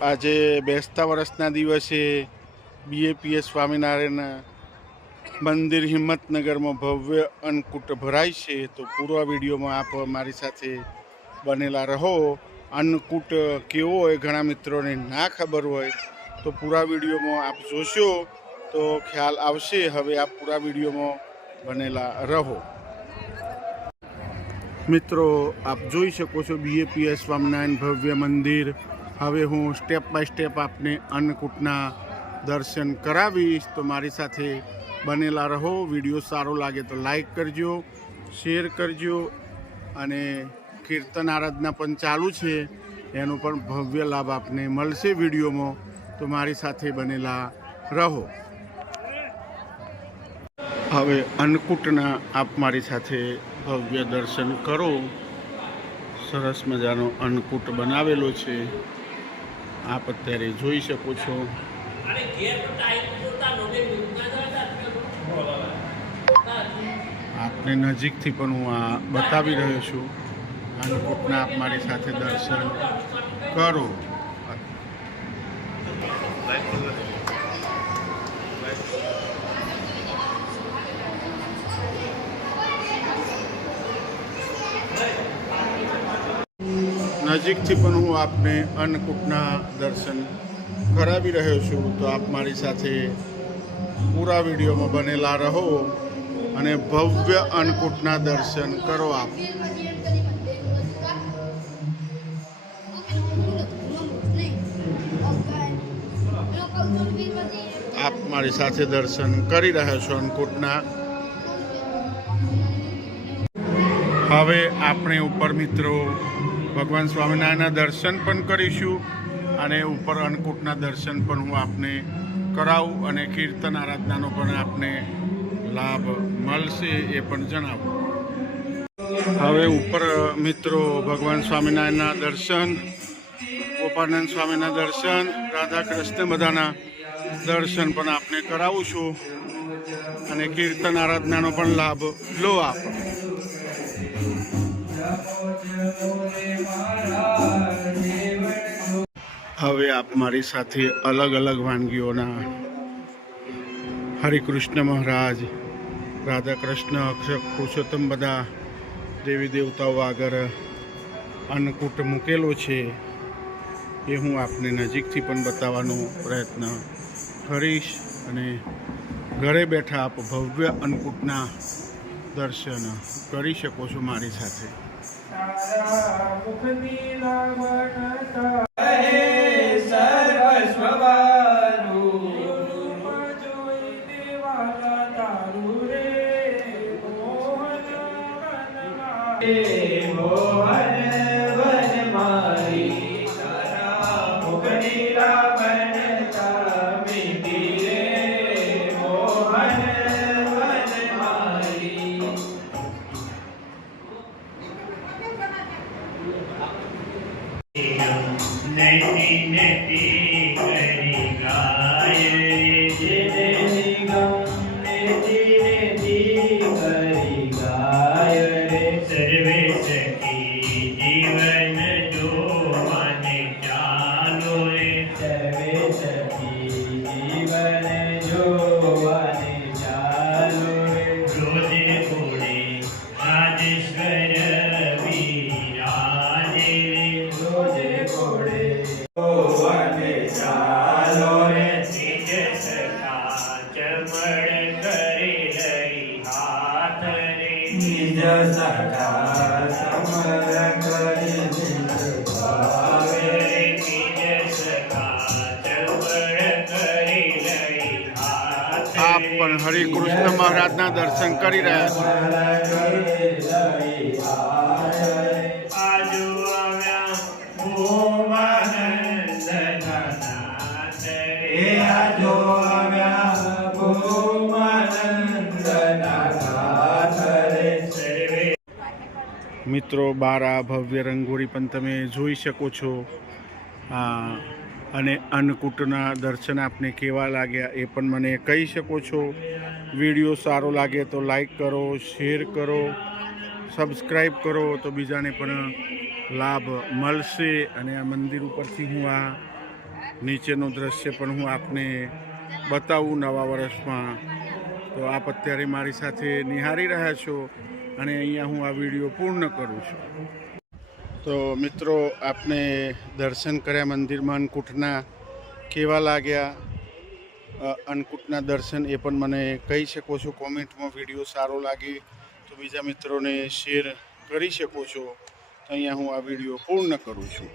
આજે બેસતા વર્ષના દિવસે બીએપીએસ સ્વામિનારાયણ મંદિર હિંમતનગરમાં ભવ્ય અન્નકૂટ ભરાય છે. તો પૂરા વિડીયોમાં આપ મારી સાથે બનેલા રહો. અન્નકૂટ કેવો હોય ઘણા મિત્રોને ના ખબર હોય, તો પૂરા વિડીયોમાં આપ જોશો તો ખ્યાલ આવશે. હવે આપ પૂરા વિડીયોમાં બનેલા રહો. મિત્રો, આપ જોઈ શકો છો બીએપીએસ સ્વામિનારાયણ ભવ્ય મંદિર. હવે હું સ્ટેપ બાય સ્ટેપ આપને અન્નકૂટના દર્શન કરાવીશ, તો મારી સાથે બનેલા રહો. વિડીયો સારો લાગે તો લાઈક કરજો, શેર કરજો, અને કીર્તન આરાધના પણ ચાલુ છે, એનો પણ ભવ્ય લાભ આપને મળશે વિડીયોમાં. તો મારી સાથે બનેલા રહો. હવે અન્નકૂટના આપ મારી સાથે ભવ્ય દર્શન કરો. સરસ મજાનો અન્નકૂટ બનાવેલો છે, આપ અત્યારે જોઈ શકો છો. આપને નજીકથી પણ હું આ બતાવી રહ્યો છું. અન્નકૂટના આપ મારી સાથે દર્શન કરો. નજીકથી પણ હું આપને અન્નકૂટના દર્શન કરાવી રહ્યો છું. તો આપ મારી સાથે પૂરા વિડીયોમાં બનેલા રહો અને ભવ્ય અન્નકૂટના દર્શન કરો. આપ મારી સાથે દર્શન કરી રહ્યા છો અન્નકૂટના. હવે આપણે ઉપર મિત્રો ભગવાન સ્વામિનારાયણના દર્શન પણ કરીશું, અને ઉપર અન્નકૂટના દર્શન પણ હું આપને કરાવું, અને કીર્તન આરાધનાનો પણ આપને લાભ મળશે એ પણ જણાવું. હવે ઉપર મિત્રો ભગવાન સ્વામિનારાયણના દર્શન, ગોપાનંદ સ્વામીના દર્શન, રાધા કૃષ્ણ બધાના દર્શન પણ આપને કરાવું છું, અને કીર્તન આરાધનાનો પણ લાભ લો આપ. હવે આપ મારી સાથે અલગ અલગ વાનગીઓના હરિકૃષ્ણ મહારાજ, રાધા કૃષ્ણ, અક્ષર પુરુષોત્તમ બધા દેવી દેવતાઓ આગળ અન્નકૂટ મૂકેલો છે, એ હું આપને નજીકથી પણ બતાવવાનો પ્રયત્ન કરીશ. અને ઘરે બેઠા આપ ભવ્ય અન્નકૂટના દર્શન કરી શકો છો મારી સાથે. આપ પણ હરિકૃષ્ણ મહારાજના દર્શન કરી રહ્યા છો. મિત્રો, બહાર આ ભવ્ય રંગોળી પણ તમે જોઈ શકો છો. અને અન્નકૂટના દર્શન આપને કેવા લાગ્યા એ પણ મને કહી શકો છો. વિડીયો સારો લાગે તો લાઈક કરો, શેર કરો, સબસ્ક્રાઈબ કરો, તો બીજાને પણ લાભ મળશે. અને આ મંદિર ઉપરથી હું આ નીચેનું દ્રશ્ય પણ હું આપને બતાવું નવા વર્ષમાં. તો આપ અત્યારે મારી સાથે નિહાળી રહ્યા છો અને અહીંયા હું આ વિડીયો પૂર્ણ કરું છું. તો મિત્રો, આપને દર્શન કર્યા મંદિરમાં અન્નકૂટના કેવા લાગ્યા? અન્નકૂટના દર્શન એ પણ મને કહી શકો છો કોમેન્ટમાં. વિડીયો સારો લાગે તો બીજા મિત્રોને શેર કરી શકો છો. તો અહીંયા હું આ વિડીયો પૂર્ણ કરું છું.